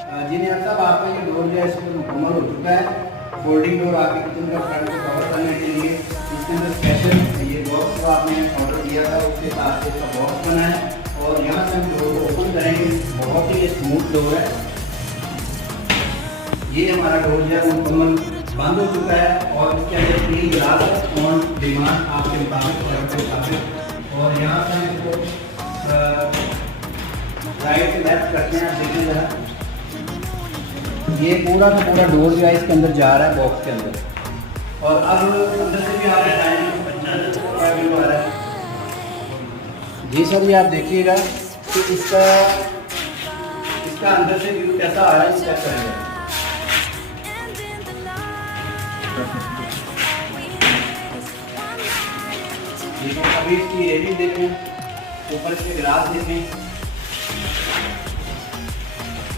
जी नहीं साहब, आपका ये डोर जो है इसमें मुकम्मल हो चुका है। फोल्डिंग डोर आपके किचन का फ्रंट को कवर करने के लिए इसके अंदर स्पेशल ये बॉक्स जो आपने ऑर्डर किया था उसके हिसाब से इसका बॉक्स बना है। और यहाँ से हम डोर को ओपन करेंगे, बहुत ही स्मूथ डोर है। ये हमारा डोर जो है मुकम्मल बंद हो चुका है और इसके अंदर 3 ग्लास ऑन डिमांड आपके मुताबिक ऑर्डर के मुताबिक। और यहाँ से हम इसको राइट से लेफ्ट करते हैं। आप देखें जरा, ये पूरा का पूरा डोर जो है इसके अंदर जा रहा है बॉक्स के अंदर। और अब अंदर से भी आप दिखाएंगे व्यू आ रहा है। जी सर, ये आप देखिएगा कि इसका अंदर से व्यू कैसा आ रहा है, चेक करेंगे। अभी इसकी रेलिंग देखें, ऊपर इसके ग्लास देखें।